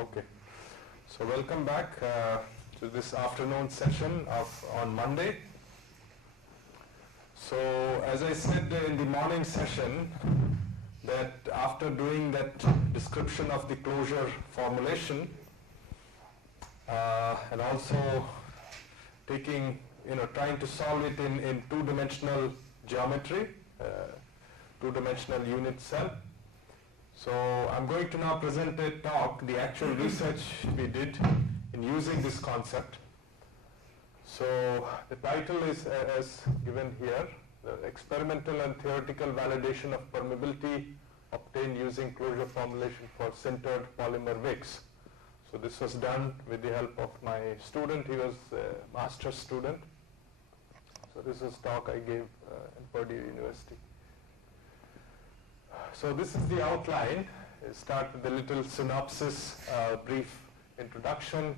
Okay. So welcome back to this afternoon session on Monday. So as I said in the morning session, that after doing that description of the closure formulation and also trying to solve it in two-dimensional geometry, two-dimensional unit cell. So I'm going to now present a talk, the actual research we did in using this concept. So the title is as given here, the experimental and theoretical validation of permeability obtained using closure formulation for sintered polymer wicks. So this was done with the help of my student. He was a master's student. So this is a talk I gave in Purdue University. So this is the outline. I start with a little synopsis, brief introduction,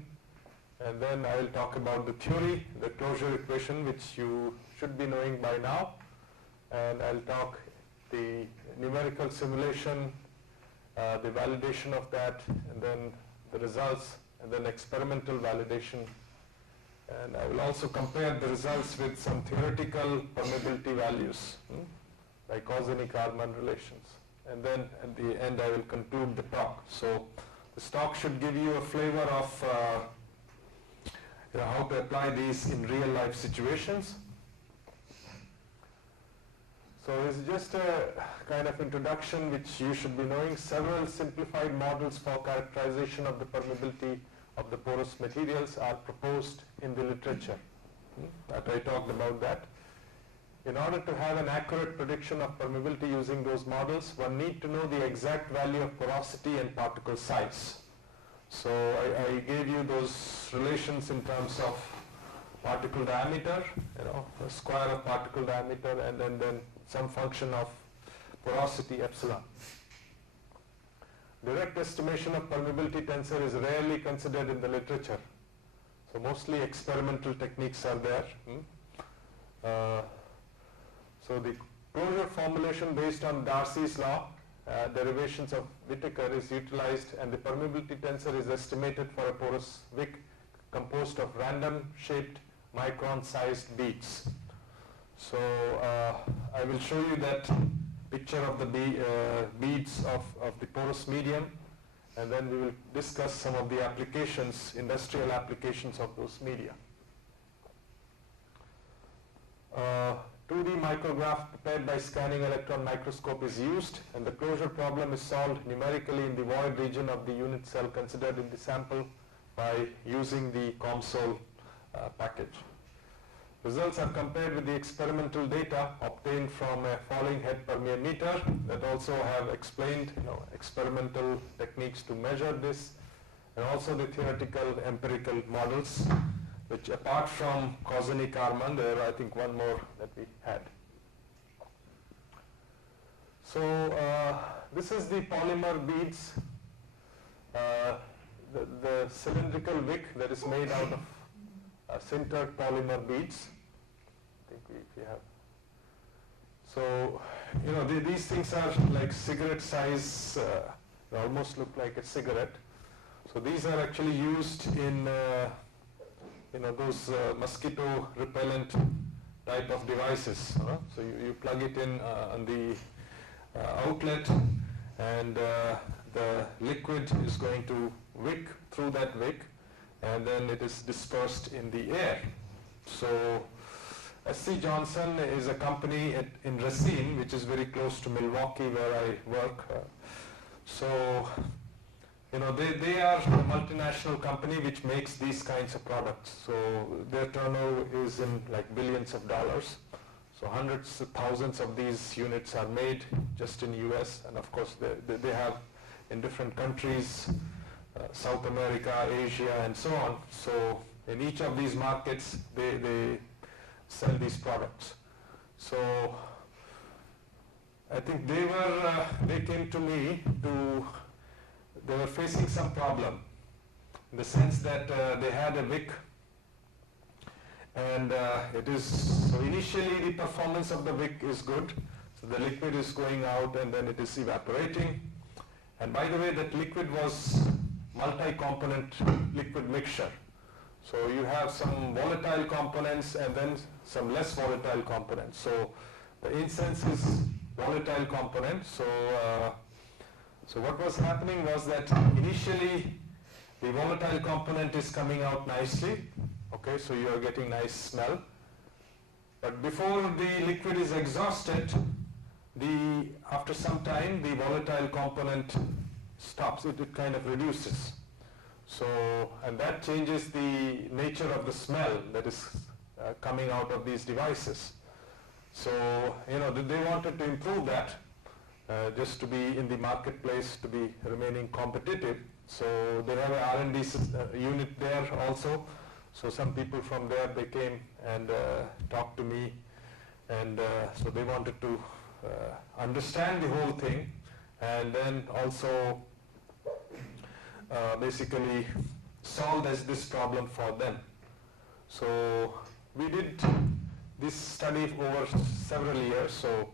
and then I will talk about the theory, the closure equation, which you should be knowing by now, and I'll talk the numerical simulation, the validation of that, and then the results, and then experimental validation. And I will also compare the results with some theoretical permeability values, like Kozeny-Kármán relations. And then at the end I will conclude the talk. So this talk should give you a flavor of how to apply these in real life situations. So it's just a kind of introduction which you should be knowing. Several simplified models for characterization of the permeability of the porous materials are proposed in the literature. That I talked about that. In order to have an accurate prediction of permeability using those models, one needs to know the exact value of porosity and particle size. So I gave you those relations in terms of particle diameter, the square of particle diameter, and then some function of porosity epsilon. Direct estimation of permeability tensor is rarely considered in the literature. So mostly experimental techniques are there. So the closure formulation based on Darcy's law, derivations of Whittaker, is utilized, and the permeability tensor is estimated for a porous wick composed of random shaped micron sized beads. So I will show you that picture of the beads of the porous medium, and then we will discuss some of the applications, industrial applications of those media. 2D micrograph prepared by scanning electron microscope is used, and the closure problem is solved numerically in the void region of the unit cell considered in the sample by using the COMSOL package. Results are compared with the experimental data obtained from a falling head permeameter that also have explained experimental techniques to measure this, and also the theoretical empirical models, which apart from Kozeny-Kármán, there are I think one more that we had. So this is the polymer beads, the cylindrical wick that is made out of sintered polymer beads. I think we have. So these things are like cigarette size, they almost look like a cigarette. So these are actually used in those mosquito repellent type of devices. So you plug it in on the outlet, and the liquid is going to wick through that wick, and then it is dispersed in the air. So SC Johnson is a company in Racine, which is very close to Milwaukee where I work. They are a multinational company which makes these kinds of products. So their turnover is in like billions of dollars. So hundreds of thousands of these units are made just in US, and of course they have in different countries, South America, Asia, and so on. So in each of these markets, they sell these products. So I think they came to me they were facing some problem in the sense that they had a wick, and so initially the performance of the wick is good, so the liquid is going out and then it is evaporating, and by the way that liquid was multi-component liquid mixture. So you have some volatile components and then some less volatile components. So the incense is volatile component. So what was happening was that initially the volatile component is coming out nicely. Okay, so you are getting nice smell. But before the liquid is exhausted, after some time the volatile component stops. It kind of reduces. So, and that changes the nature of the smell that is coming out of these devices. So, they wanted to improve that just to be in the marketplace, to be remaining competitive. So they have an R&D unit there also. So some people from there, they came and talked to me, and so they wanted to understand the whole thing, and then also basically solve this problem for them. So we did this study over several years. So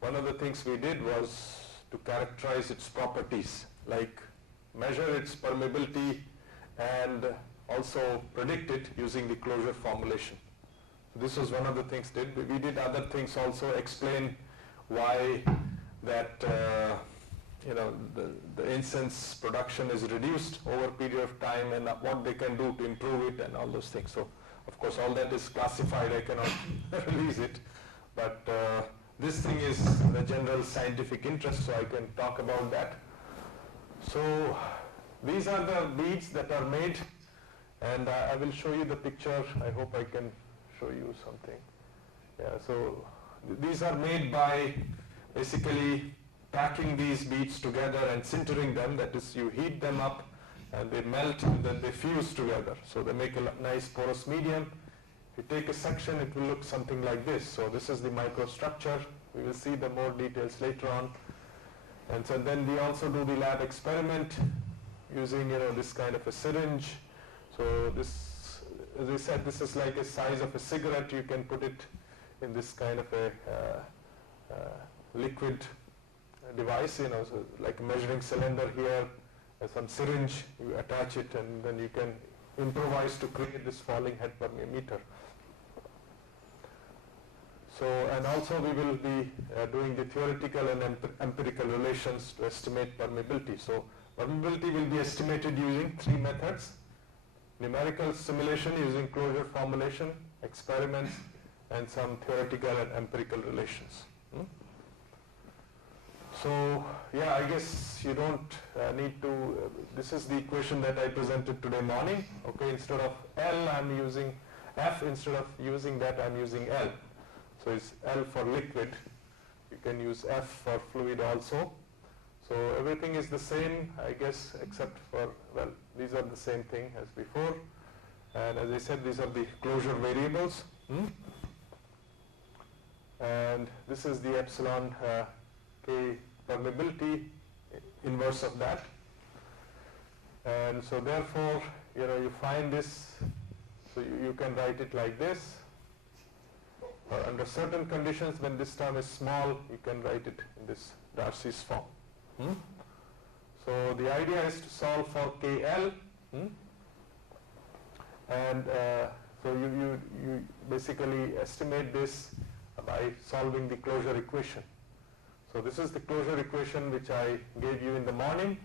one of the things we did was to characterize its properties, like measure its permeability and also predict it using the closure formulation. So this was one of the things we did other things also, explain why that the incense production is reduced over a period of time and what they can do to improve it and all those things. So of course all that is classified, I cannot release it, but this thing is the general scientific interest, so I can talk about that. So these are the beads that are made, and I will show you the picture. I hope I can show you something. Yeah, so these are made by basically packing these beads together and sintering them. That is, you heat them up and they melt and then they fuse together. So they make a nice porous medium. If you take a section, it will look something like this. So this is the microstructure. We will see the more details later on. And so then we also do the lab experiment using this kind of a syringe. So this, as I said, this is like a size of a cigarette. You can put it in this kind of a liquid device, so like a measuring cylinder here, some syringe, you attach it, and then you can improvise to create this falling head permeameter. So, and also we will be doing the theoretical and empirical relations to estimate permeability. So permeability will be estimated using 3 methods: numerical simulation using closure formulation, experiments, and some theoretical and empirical relations. So yeah, I guess you don't need to, this is the equation that I presented today morning. Okay, instead of L, I'm using F. Instead of using that, I'm using L. So it's L for liquid. You can use F for fluid also. So everything is the same, I guess, except for, well, these are the same thing as before. And as I said, these are the closure variables. And this is the epsilon K permeability, inverse of that. And so therefore, you find this, so you can write it like this. Or under certain conditions, when this term is small, you can write it in this Darcy's form. So the idea is to solve for KL. And so you basically estimate this by solving the closure equation. So this is the closure equation which I gave you in the morning.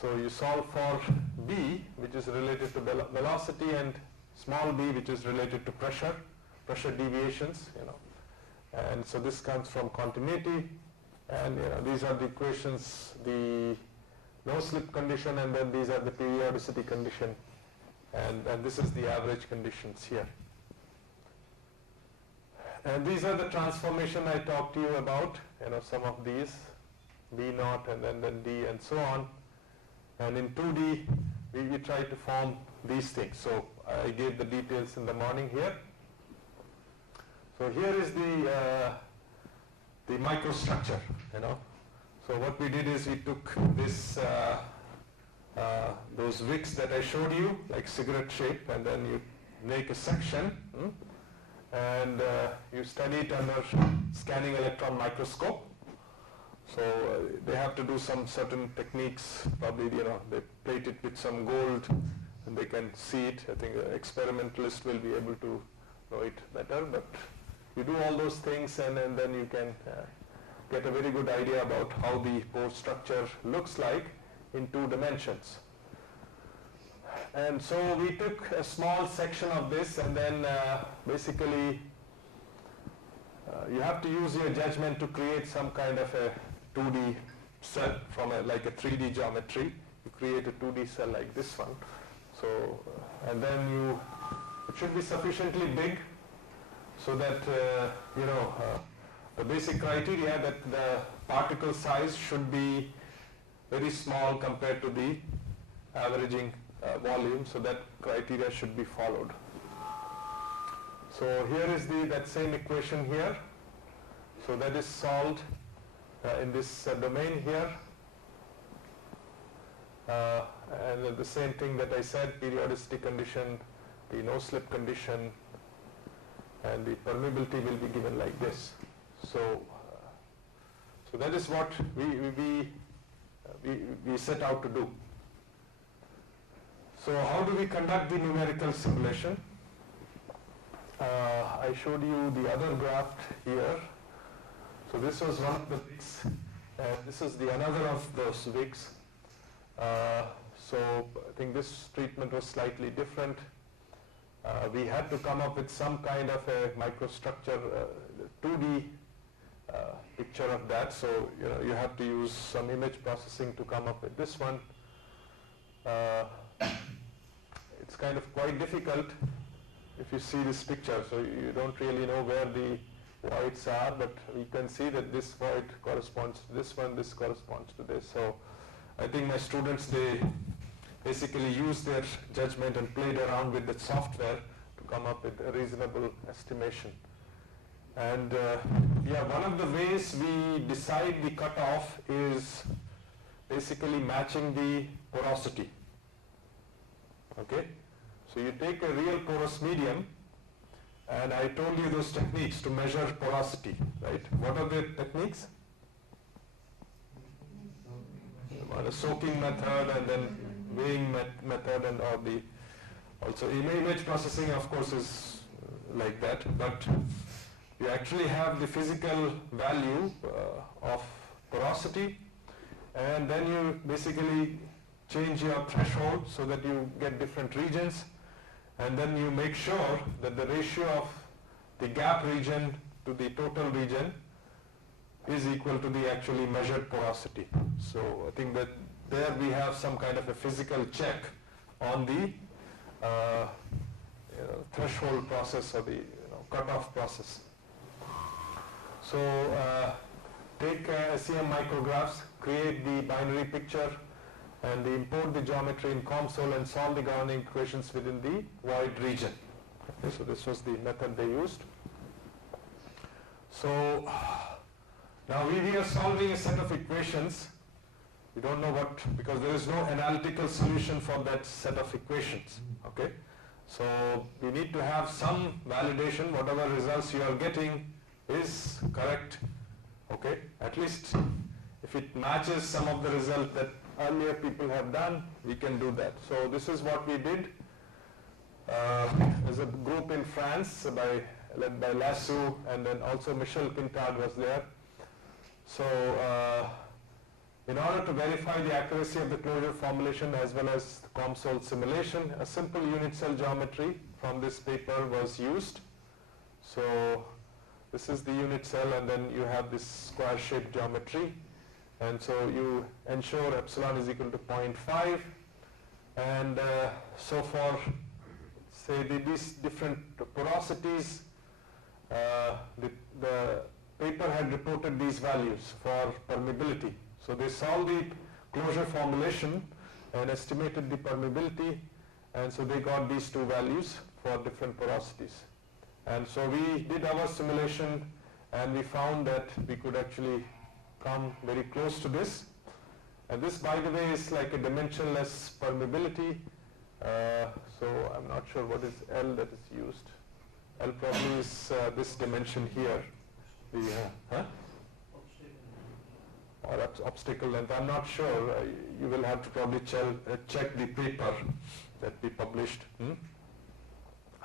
So you solve for B, which is related to velocity, and small b, which is related to pressure deviations, And so this comes from continuity, and these are the equations, the no-slip condition, and then these are the periodicity condition, and this is the average conditions here. And these are the transformation I talked to you about, some of these, B naught and then D and so on. And in 2D, we try to form these things. So I gave the details in the morning here. So here is the microstructure, So what we did is we took this, those wicks that I showed you, like cigarette shape, and then you make a section, and you study it under scanning electron microscope. So they have to do some certain techniques, probably, they plate it with some gold and they can see it. I think an experimentalist will be able to know it better, but you do all those things and then you can get a very good idea about how the pore structure looks like in 2 dimensions. And so we took a small section of this and then basically you have to use your judgment to create some kind of a 2D cell from like a 3D geometry. You create a 2D cell like this one. So, and then it should be sufficiently big so that, the basic criteria that the particle size should be very small compared to the averaging volume, so that criteria should be followed. So here is that same equation here. So that is solved in this domain here. And the same thing that I said, periodicity condition, the no-slip condition, and the permeability will be given like this. So that is what we set out to do. So how do we conduct the numerical simulation? I showed you the other graph here. So this was one of the wigs, and this is another of those wigs. So I think this treatment was slightly different. We had to come up with some kind of a microstructure, 2D picture of that. So you have to use some image processing to come up with this one. It's kind of quite difficult if you see this picture. So you don't really know where the voids are, but we can see that this void corresponds to this one, this corresponds to this. So I think my students, they basically used their judgment and played around with the software to come up with a reasonable estimation. And one of the ways we decide the cutoff is basically matching the porosity. Okay? So you take a real porous medium, and I told you those techniques to measure porosity, right? What are the techniques? The soaking method and then weighing method, and also image processing, of course, is like that, but you actually have the physical value of porosity, and then you basically change your threshold so that you get different regions, and then you make sure that the ratio of the gap region to the total region is equal to the actually measured porosity. So I think that there we have some kind of a physical check on the threshold process or the cutoff process. So take SEM micrographs, create the binary picture, and import the geometry in COMSOL and solve the governing equations within the void region. Okay, so this was the method they used. So now we are solving a set of equations. We don't know what, because there is no analytical solution for that set of equations. Okay, so we need to have some validation. Whatever results you are getting is correct. Okay, at least if it matches some of the result that earlier people have done, we can do that. So this is what we did. There's a group in France led by Lassou, and then also Michel Pintard was there. So in order to verify the accuracy of the closure formulation as well as the COMSOL simulation, a simple unit cell geometry from this paper was used. So this is the unit cell, and then you have this square shaped geometry. And so you ensure epsilon is equal to 0.5, and so for say these different porosities, the paper had reported these values for permeability. So they solved the closure formulation and estimated the permeability, and so they got these two values for different porosities. And so we did our simulation, and we found that we could actually come very close to this. And this, by the way, is like a dimensionless permeability. So I'm not sure what is L that is used. L probably is this dimension here. or obstacle length. I'm not sure. You will have to probably check the paper that we published.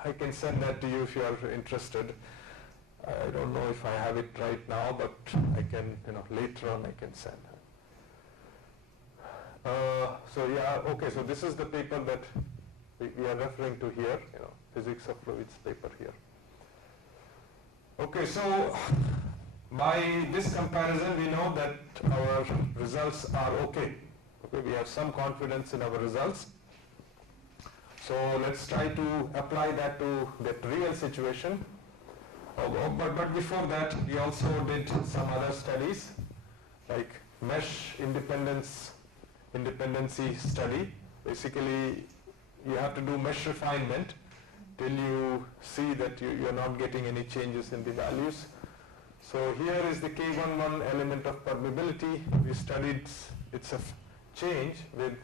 I can send that to you if you are interested. I don't know if I have it right now, but I can, later on I can send. So yeah, okay, so this is the paper that we are referring to here, physics of fluids paper here. Okay, so by this comparison we know that our results are okay. Okay, we have some confidence in our results. So let's try to apply that to that real situation. But before that, we also did some other studies, like mesh independency study. Basically, you have to do mesh refinement till you see that you're not getting any changes in the values. So here is the K11 element of permeability. We studied its change with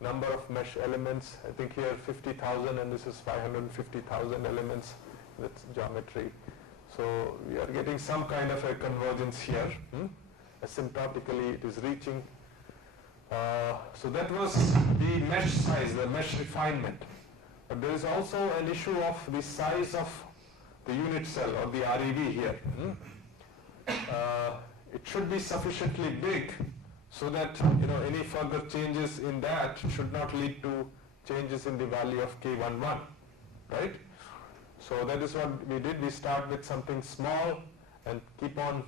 number of mesh elements. I think here 50,000 and this is 550,000 elements. That's geometry. So we are getting some kind of a convergence here. Asymptotically it is reaching. So that was the mesh size, the mesh refinement. But there is also an issue of the size of the unit cell or the REV here. It should be sufficiently big so that any further changes in that should not lead to changes in the value of K11, right? So that is what we did. We start with something small and keep on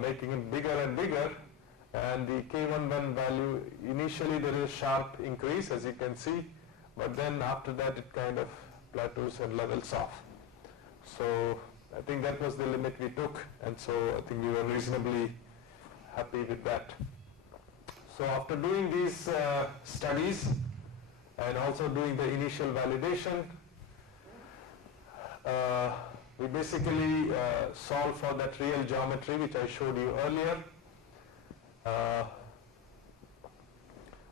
making it bigger and bigger, and the K11 value, initially there is a sharp increase as you can see, but then after that it kind of plateaus and levels off. So I think that was the limit we took, and so I think we were reasonably happy with that. So after doing these studies and also doing the initial validation, we basically solve for that real geometry which I showed you earlier.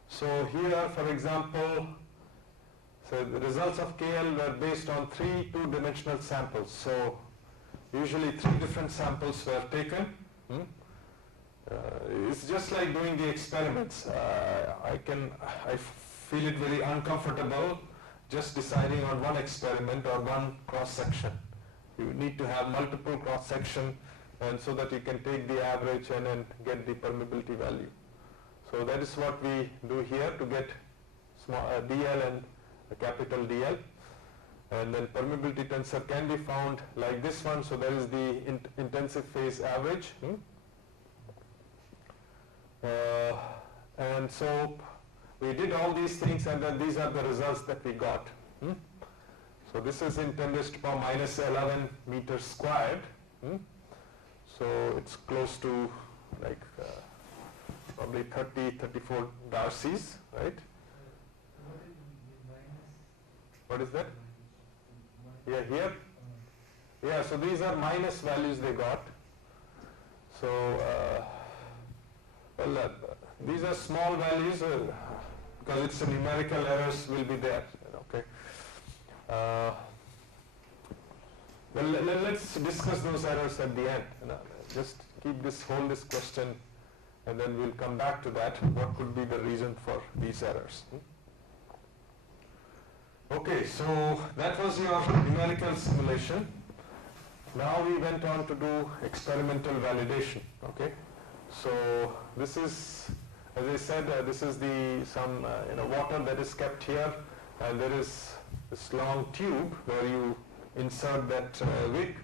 So here, for example, so the results of KL were based on 3 two-dimensional samples. So usually 3 different samples were taken. It's just like doing the experiments. I feel it very uncomfortable just deciding on one experiment or one cross-section. You need to have multiple cross-section, and so that you can take the average and then get the permeability value. So that is what we do here to get small DL and a capital DL. And then permeability tensor can be found like this one. So that is the intensive phase average. And so we did all these things, and then these are the results that we got. So this is in 10 raised to power minus 11 meters squared. So it's close to like probably 34 Darcy's, right? What is that? Yeah, here? Yeah, so these are minus values they got. So, these are small values because it's a numerical errors will be there, okay? Well, let's discuss those errors at the end. Just hold this question, and then we'll come back to that. What could be the reason for these errors? Okay, so that was your numerical simulation. Now we went on to do experimental validation. Okay, so this is, as I said, this is some water that is kept here, and there is this long tube where you insert that wick,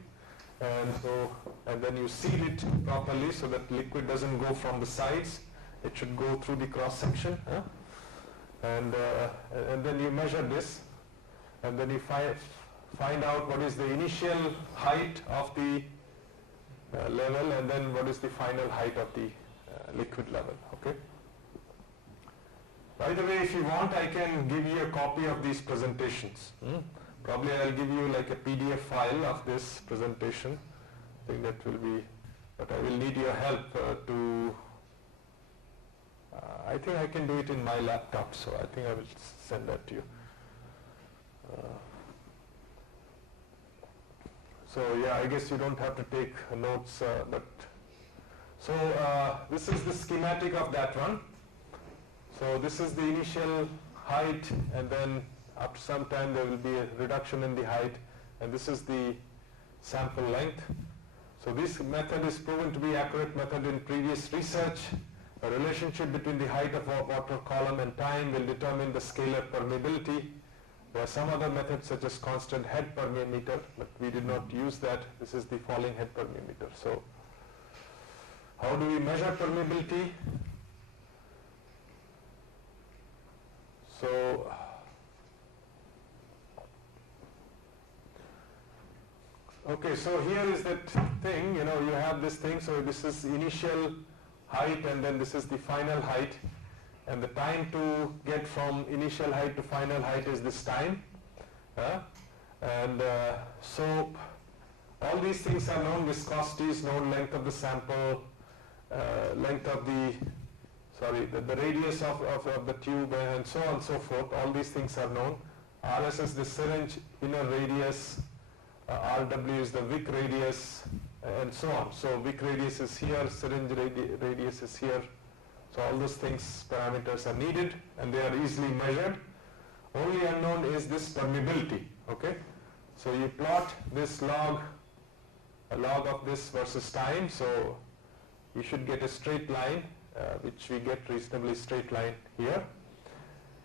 and then you seal it properly so that liquid doesn't go from the sides. It should go through the cross section, and then you measure this, and then you find out what is the initial height of the level, and then what is the final height of the liquid level. Okay. By the way, if you want, I can give you a copy of these presentations. Probably I'll give you like a PDF file of this presentation. I think that will be, but I will need your help I think I can do it in my laptop, so I think I will send that to you. So yeah, I guess you don't have to take notes, but So this is the schematic of that one. So this is the initial height, and then after some time there will be a reduction in the height, and this is the sample length. So this method is proven to be accurate method in previous research. A relationship between the height of a water column and time will determine the scalar permeability. There are some other methods such as constant head permeameter, but we did not use that. This is the falling head permeameter. So how do we measure permeability? So okay, so here is that thing, you know, you have this thing, so this is initial height and then this is the final height, and the time to get from initial height to final height is this time. So all these things are known, viscosity is known, length of the sample, length of the radius of the tube, and so on and so forth. All these things are known. RS is the syringe inner radius, RW is the wick radius, and so on. So wick radius is here, syringe radius is here. So all those things, parameters are needed, and they are easily measured. Only unknown is this permeability. Okay, so you plot this log, a log of this versus time. So you should get a straight line, which we get reasonably straight line here.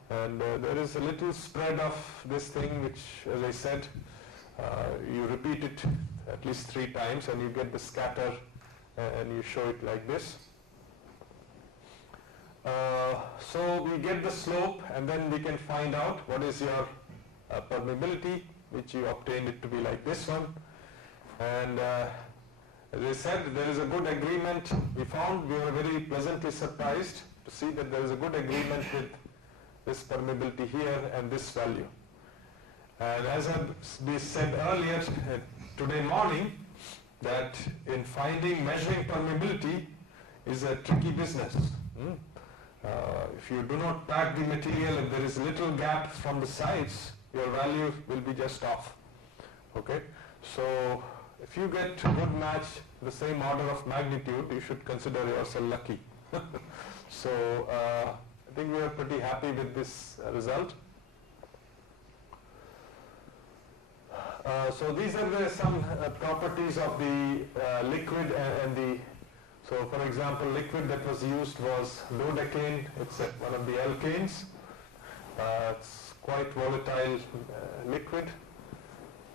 And there is a little spread of this thing, which, as I said, you repeat it at least 3 times and you get the scatter, and you show it like this. So we get the slope, and then we can find out what is your permeability, which you obtained it to be like this one. And as I said, there is a good agreement. We were very pleasantly surprised to see that there is a good agreement with this permeability here and this value. And as we said earlier today morning, that in measuring permeability is a tricky business. If you do not pack the material, if there is little gap from the sides, your value will be just off. Okay, so if you get a good match, the same order of magnitude, you should consider yourself lucky. So I think we are pretty happy with this result. So these are some properties of the liquid and the, so for example, liquid that was used was Lodecane. It's one of the alkanes. It's quite volatile liquid.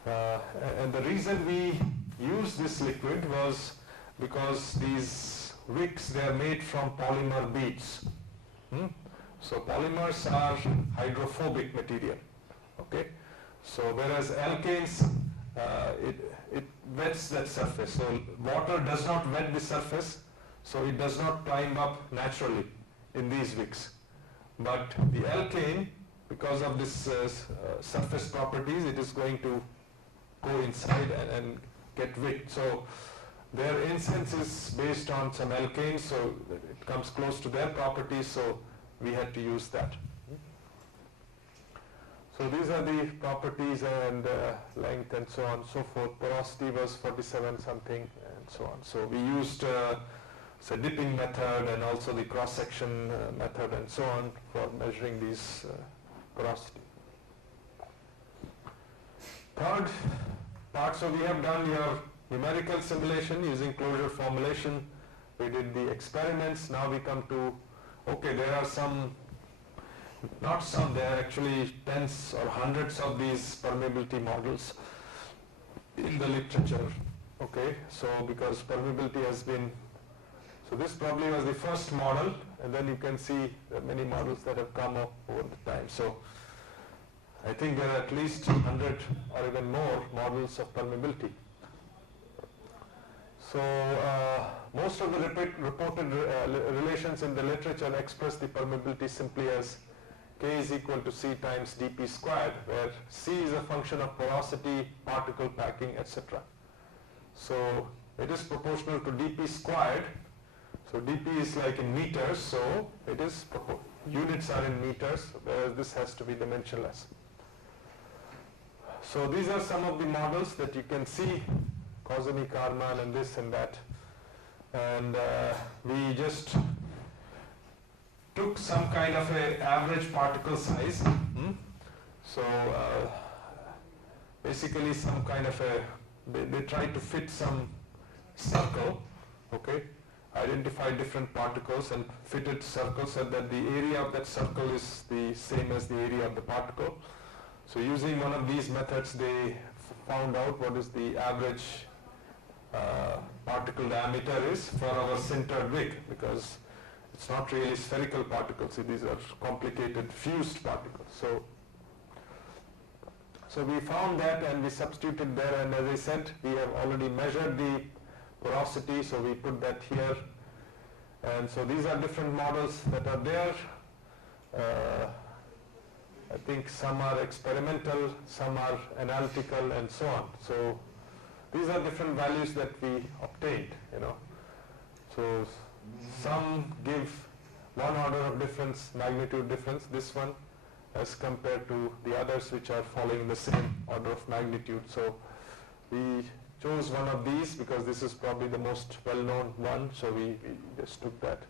And the reason we use this liquid was because these wicks, they are made from polymer beads. So polymers are hydrophobic material. Okay. So whereas alkanes, it wets that surface. So water does not wet the surface, so it does not climb up naturally in these wicks. But the alkane, because of this surface properties, it is going to go inside and get wicked. So their incense is based on some alkanes, so it comes close to their properties, so we had to use that. So these are the properties and length and so on and so forth. Porosity was 47 something and so on. So we used say dipping method and also the cross-section method and so on for measuring these porosity. Third part, so we have done your numerical simulation using closure formulation. We did the experiments. Now we come to, okay, there are some, not some, there are actually tens or hundreds of these permeability models in the literature. Okay, so because permeability has been, so this probably was the first model, and then you can see there are many models that have come up over the time. So I think there are at least 100 or even more models of permeability. So most of the reported relations in the literature express the permeability simply as K is equal to C times dP squared, where C is a function of porosity, particle packing, etc. So it is proportional to dP squared. So dP is like in meters, so it is units are in meters, whereas this has to be dimensionless. So these are some of the models that you can see, Kozeny, Karman, and this and that. and we just took some kind of a average particle size. So basically some kind of a, they tried to fit some circle, okay, identify different particles and fitted circles so that the area of that circle is the same as the area of the particle. So using one of these methods, they found out what is the average particle diameter is for our sintered wick, because it's not really spherical particles. See, these are complicated fused particles. So we found that and we substituted there, and as I said, we have already measured the porosity, so we put that here. And so these are different models that are there. I think some are experimental, some are analytical, and so on. So these are different values that we obtained, you know. So some give one order of difference, magnitude difference, this one, as compared to the others which are following the same order of magnitude. So we chose one of these because this is probably the most well-known one, so we just took that.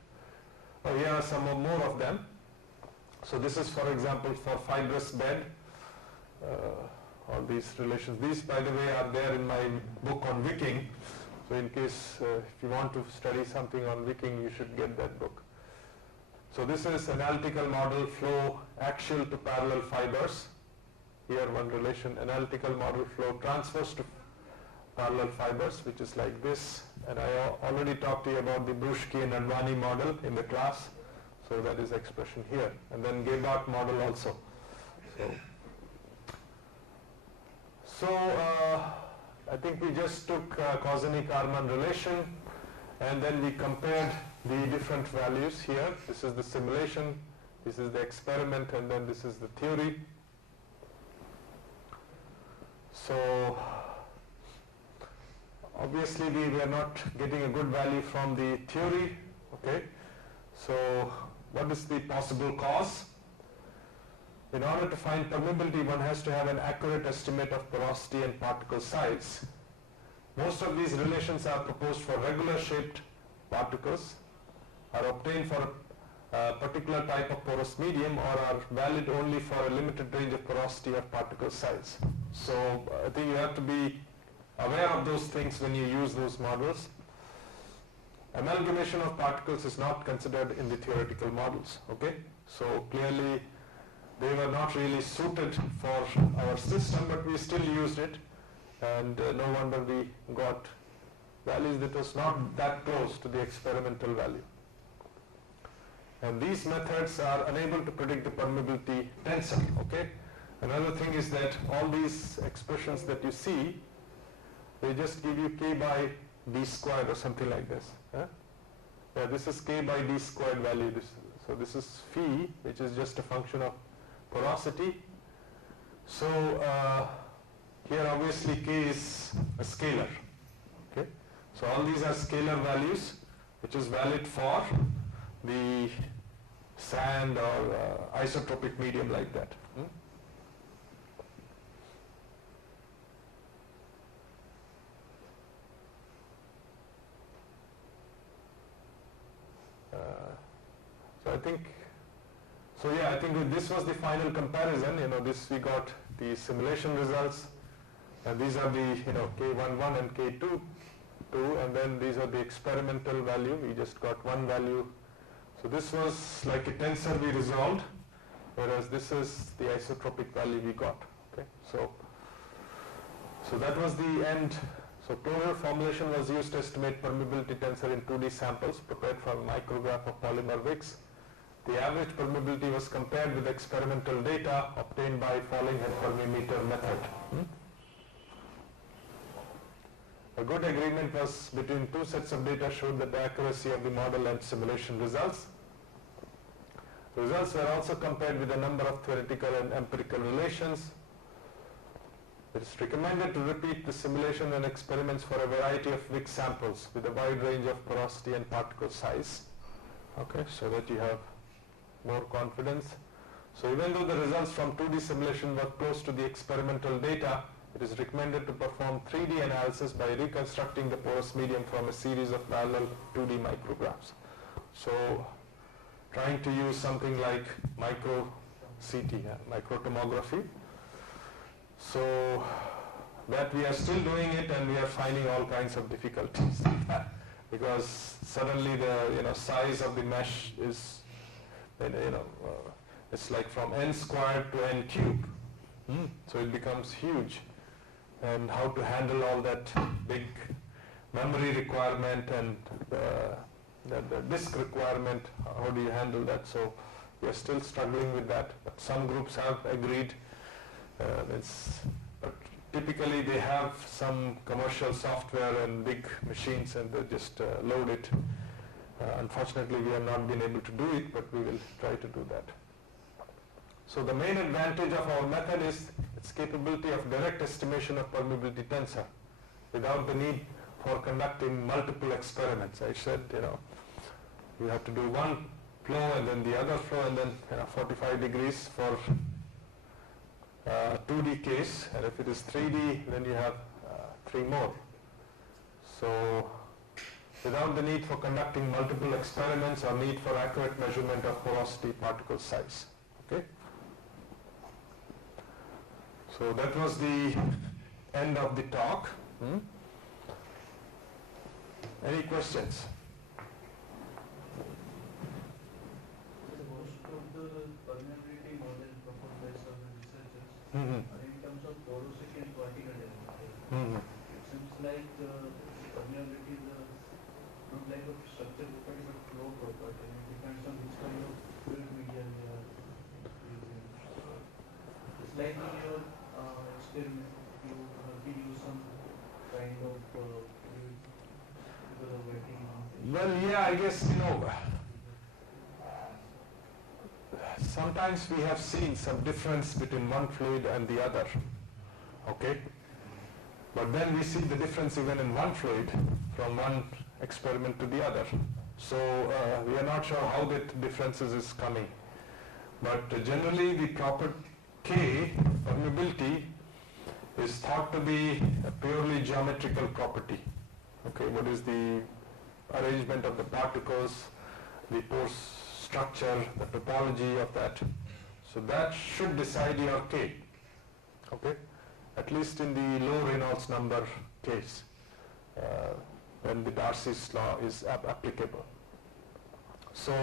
Here are some more of them. So this is, for example, for fibrous bed, all these relations. These, by the way, are there in my book on wicking. So in case if you want to study something on wicking, you should get that book. So this is analytical model flow axial to parallel fibers. Here one relation, analytical model flow transverse to parallel fibers, which is like this. And I already talked to you about the Bruschi and Advani model in the class. So that is expression here. And then Gebhardt model also. So I think we just took Kozeny-Kármán relation, and then we compared the different values here. This is the simulation, this is the experiment, and then this is the theory. So obviously we were not getting a good value from the theory, okay. So what is the possible cause? In order to find permeability, one has to have an accurate estimate of porosity and particle size. Most of these relations are proposed for regular shaped particles, are obtained for a particular type of porous medium, or are valid only for a limited range of porosity or particle size. So I think you have to be aware of those things when you use those models. Amalgamation of particles is not considered in the theoretical models, okay? So clearly they were not really suited for our system, but we still used it, and no wonder we got values that was not that close to the experimental value. And these methods are unable to predict the permeability tensor, okay? Another thing is that all these expressions that you see, they just give you k by d squared or something like this. Yeah, this is k by d squared value. So this is phi, which is just a function of porosity. So here obviously k is a scalar. Okay, so all these are scalar values, which is valid for the sand or isotropic medium like that. So I think, so yeah, I think this was the final comparison. You know, this we got the simulation results, and these are the, you know, K11 and K2, and then these are the experimental value. We just got one value. So this was like a tensor we resolved, whereas this is the isotropic value we got. Okay, so that was the end. So closure formulation was used to estimate permeability tensor in 2D samples prepared for a micrograph of polymer wicks. The average permeability was compared with experimental data obtained by falling head permeameter method. A good agreement was between two sets of data showed that the accuracy of the model and simulation results. Results were also compared with a number of theoretical and empirical relations. It is recommended to repeat the simulation and experiments for a variety of wick samples with a wide range of porosity and particle size. Okay, so that you have more confidence. So even though the results from 2D simulation were close to the experimental data, it is recommended to perform 3D analysis by reconstructing the porous medium from a series of parallel 2D micrographs. So trying to use something like micro CT, microtomography. So that we are still doing it, and we are finding all kinds of difficulties because suddenly the size of the mesh is it's like from n squared to n cube. So it becomes huge, and how to handle all that big memory requirement and the disk requirement, how do you handle that? So we are still struggling with that, but some groups have agreed. But typically they have some commercial software and big machines, and they just load it. Unfortunately, we have not been able to do it, but we will try to do that. So the main advantage of our method is its capability of direct estimation of permeability tensor without the need for conducting multiple experiments. I said, you have to do one flow and then the other flow, and then 45 degrees for 2D case, and if it is 3D, then you have 3 more. So without the need for conducting multiple experiments or need for accurate measurement of porosity particle size. Okay? So that was the end of the talk. Any questions? Most of the permeability model proposed by some researchers are in terms of porosity and particle density. It seems like permeability is not like a structure property but flow property, and it depends on which kind of fluid media we are using. It's like in your experiment, you have to use some kind of fluid because of wetting. Well, yeah, I guess, sometimes we have seen some difference between one fluid and the other, okay? But then we see the difference even in one fluid from one experiment to the other. So we are not sure how that differences is coming. But generally the proper K, permeability, is thought to be a purely geometrical property. Okay, what is the arrangement of the particles, the pore structure, the topology of that. So that should decide your K, okay? At least in the low Reynolds number case, when the Darcy's law is applicable. So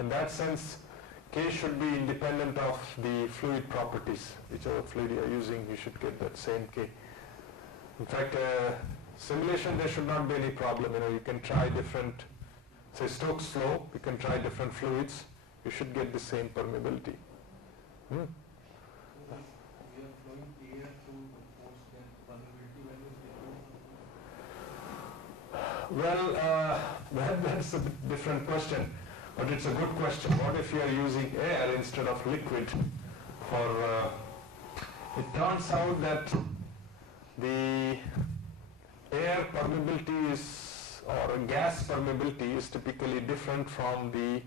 in that sense, K should be independent of the fluid properties. Whichever fluid you are using, you should get that same K. In fact, simulation, there should not be any problem. You can try different, say Stokes flow, you can try different fluids, you should get the same permeability. We are flowing air through force, then permeability value is Well, that's a different question, but it's a good question. What if you are using air instead of liquid? It turns out that the air permeability or gas permeability is typically different from the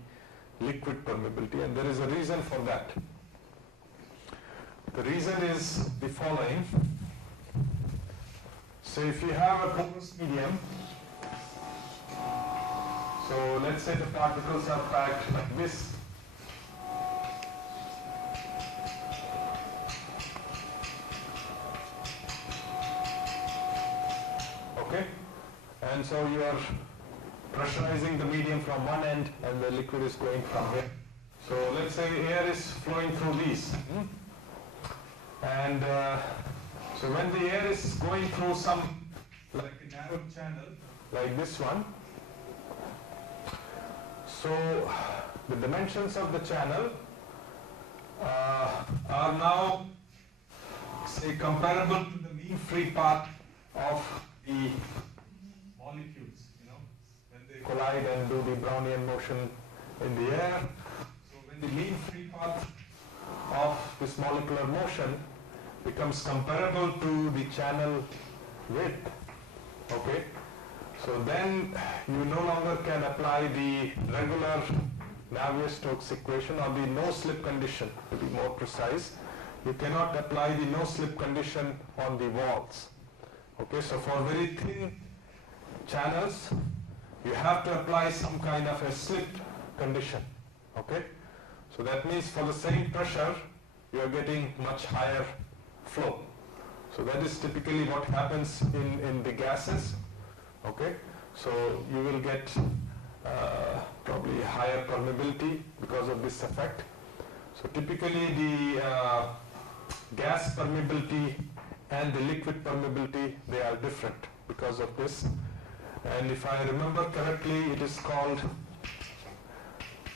liquid permeability, and there is a reason for that. The reason is the following. So if you have a porous medium, so let's say the particles are packed like this. Okay? And so you are pressurizing the medium from one end and the liquid is going from here. So let's say air is flowing through these. And so when the air is going through some, like a narrow channel, like this one, so the dimensions of the channel are now, say, comparable to the mean free path of the molecules, when they collide and do the Brownian motion in the air. So when the mean free path of this molecular motion becomes comparable to the channel width, okay, so then you no longer can apply the regular Navier-Stokes equation or the no-slip condition, to be more precise. you cannot apply the no slip condition on the walls. Okay, so for very thin channels, you have to apply some kind of a slip condition. Okay, so that means for the same pressure, you are getting much higher flow. So that is typically what happens in the gases. Okay, so you will get probably higher permeability because of this effect. So typically the gas permeability and the liquid permeability, they are different because of this. And if I remember correctly, it is called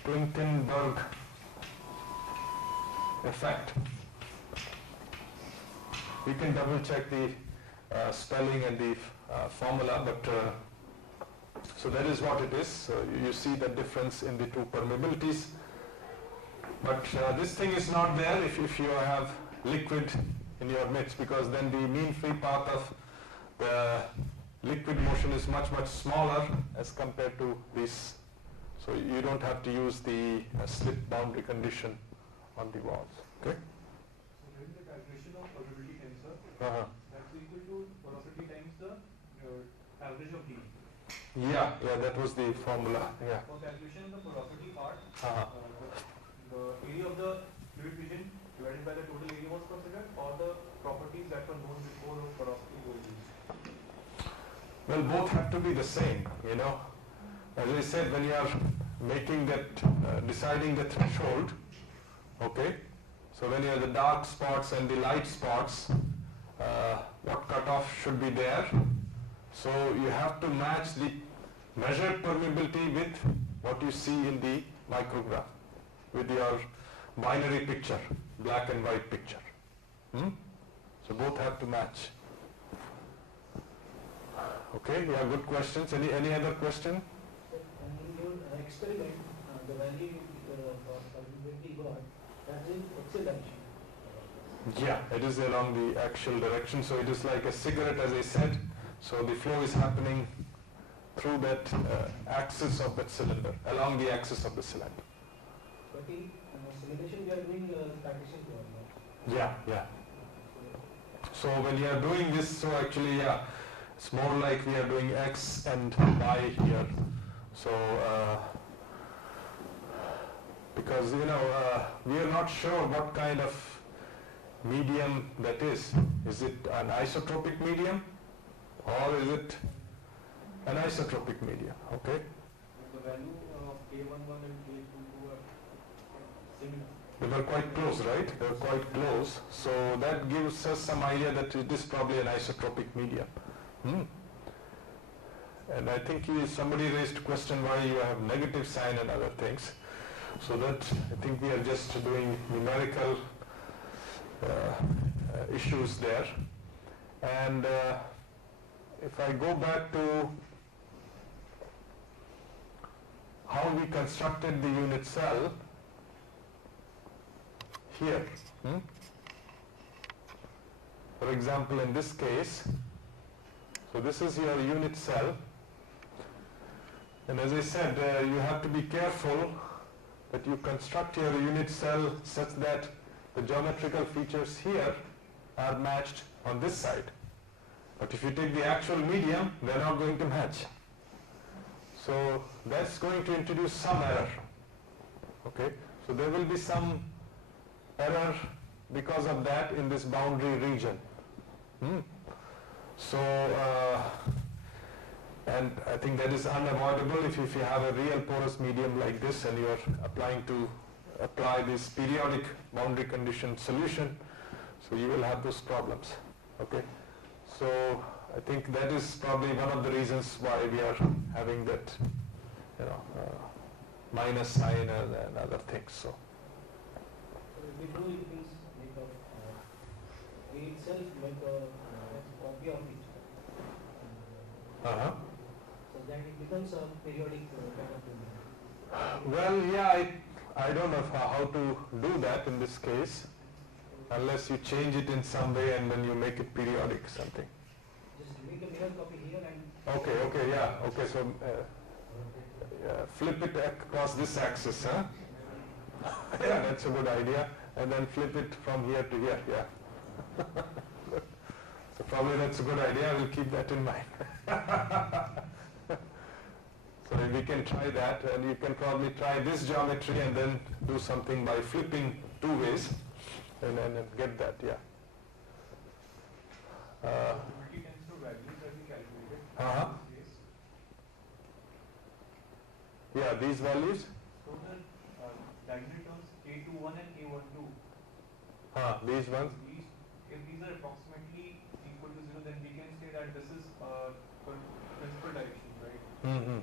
Klinkenberg effect. We can double check the spelling and the formula, but so that is what it is. So you see the difference in the two permeabilities. But this thing is not there if you have liquid in your midst, because then the mean free path of the liquid motion is much smaller as compared to this. So you don't have to use the slip boundary condition on the walls. Okay? So during the calculation of permeability tensor, that's equal to porosity times the average of D. Yeah, that was the formula. Yeah. For calculation of the porosity part, the area of the fluid region divided by the total area was considered, or the properties that were known before porosity were used? Well, both have to be the same, you know. As I said, when you are making that, deciding the threshold, okay, so when you have the dark spots and the light spots, what cutoff should be there. So you have to match the measured permeability with what you see in the micrograph, with your binary picture, black and white picture. So both have to match. Okay, yeah, good questions. Any other question? In your experiment, the value permeability got, that is axial direction. Yeah, it is along the axial direction. So it is like a cigarette, as I said. So the flow is happening through that axis of that cylinder, along the axis of the cylinder. But in simulation, we are doing Cartesian flow. Yeah. So when you are doing this, so actually, yeah, it's more like we are doing X and Y here. So because we are not sure what kind of medium that is. Is it an isotropic medium, or is it an isotropic medium? Okay. The value of K11 and K22 are similar. They were quite close, right? They were quite close. So that gives us some idea that it is probably an isotropic medium. And I think somebody raised a question why you have negative sign and other things. So that I think we are just doing numerical issues there. And if I go back to how we constructed the unit cell here. For example, in this case, so this is your unit cell, and as I said, you have to be careful that you construct your unit cell such that the geometrical features here are matched on this side. But if you take the actual medium, they're not going to match. So that's going to introduce some error. Okay, so there will be some error because of that in this boundary region. So, and I think that is unavoidable if you have a real porous medium like this and you are apply this periodic boundary condition solution, so you will have those problems. Okay, so I think that is probably one of the reasons why we are having that, minus sign and other things. So. We do it means we itself make a copy of it. So that it becomes a periodic kind of thing. Well, yeah, I don't know how to do that in this case, unless you change it in some way and then you make it periodic something. Just make a mirror copy here and... Okay, yeah, okay, so flip it across this axis, huh? Yeah, that's a good idea. and then flip it from here to here, yeah. So probably that's a good idea, we'll keep that in mind. So we can try that, and you can probably try this geometry and then do something by flipping two ways, and then get that, yeah. Multi-tensor values that we calculated. Uh-huh. Yes. Yeah, these values? So the diagonal terms A21 and A12, These ones? if these are approximately equal to 0, then we can say that this is principal direction, right? Mm-hmm.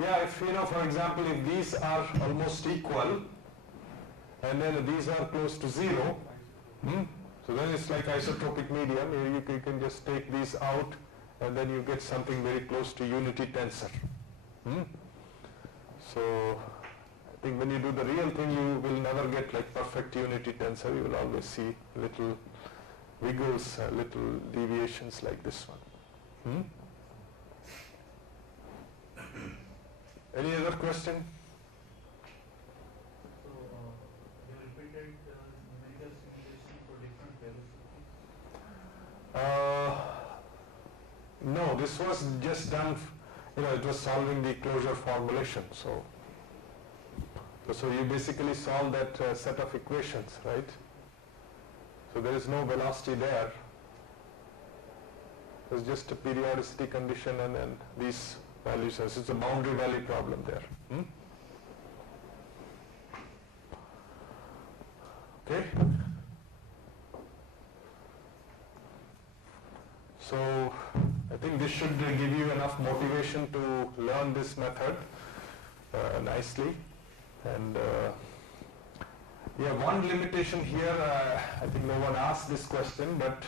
Yeah, if for example, if these are almost equal, and then these are close to 0, so then it's like isotropic medium. You can just take these out, and then you get something very close to unity tensor. So I think when you do the real thing, you will never get like perfect unity tensor. You will always see little wiggles, little deviations like this one. Any other question? So, you repeated numerical simulation for different velocities? No, this was just done, it was solving the closure formulation. So you basically solve that set of equations, right? So there is no velocity there. There's just a periodicity condition and then these values. It's a boundary value problem there. Okay. So I think this should give you enough motivation to learn this method nicely. And yeah, one limitation here, I think no one asked this question, but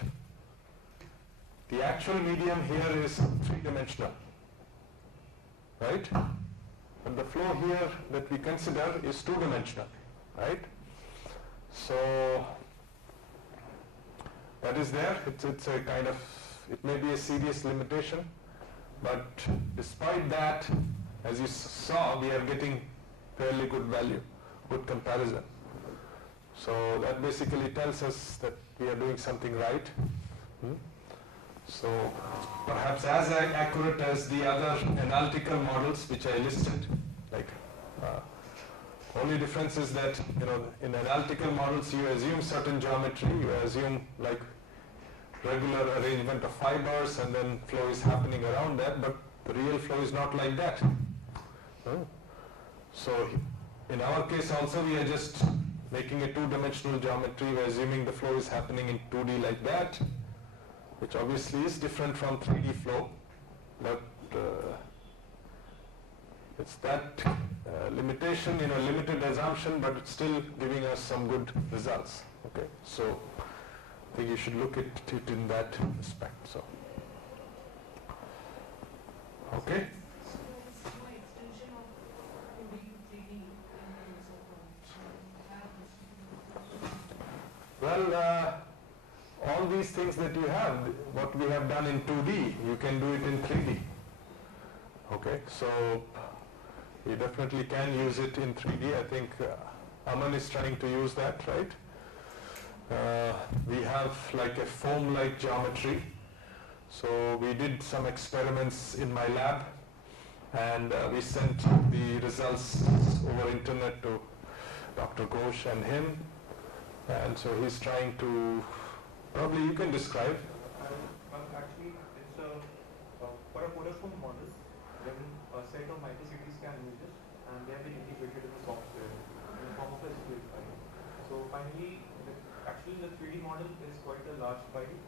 the actual medium here is three-dimensional, right? But the flow here that we consider is two-dimensional, right? So that is there. It's a kind of, it may be a serious limitation, but despite that, as you saw, we are getting fairly good value, good comparison. So that basically tells us that we are doing something right. So perhaps as accurate as the other analytical models which I listed, like only difference is that in analytical models you assume certain geometry, you assume like regular arrangement of fibers and then flow is happening around that, but the real flow is not like that. So in our case also we are just making a two-dimensional geometry, we are assuming the flow is happening in 2D like that, which obviously is different from 3D flow, but it's that limitation, limited assumption, but it's still giving us some good results. Okay, so I think you should look at it in that respect. So, okay. So it's no extension of 2D to 3D in terms of Well, all these things that you have, what we have done in 2D, you can do it in 3D. Okay, so you definitely can use it in 3D. I think Aman is trying to use that, right? We have like a foam-like geometry. So we did some experiments in my lab, and we sent the results over internet to Dr. Ghosh and him. And so he's trying to, probably you can describe. Actually, it's for a porous foam model, there is a set of micro CT scan images, and they have been integrated in the software in the form of a SQL file. So finally, actually the 3D model is quite a large file.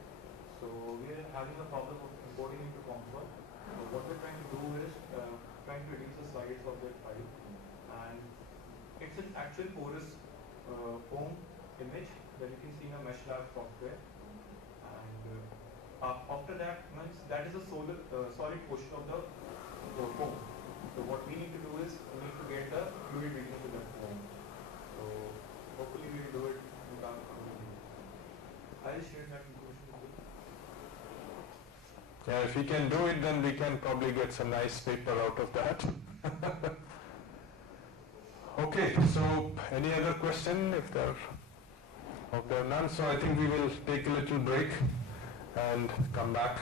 So we are having a problem of importing into COMSOL. So what we're trying to do is trying to reduce the size of that file, and it's an actual porous foam image that you can see in a MeshLab software. And after that, that is a solid portion of the foam. So what we need to do is we need to get the fluid region to that foam. So hopefully we will do it in the I'll share that information with you. Yeah, if we can do it, then we can probably get some nice paper out of that. Okay, so any other question if there are none? So I think we will take a little break and come back.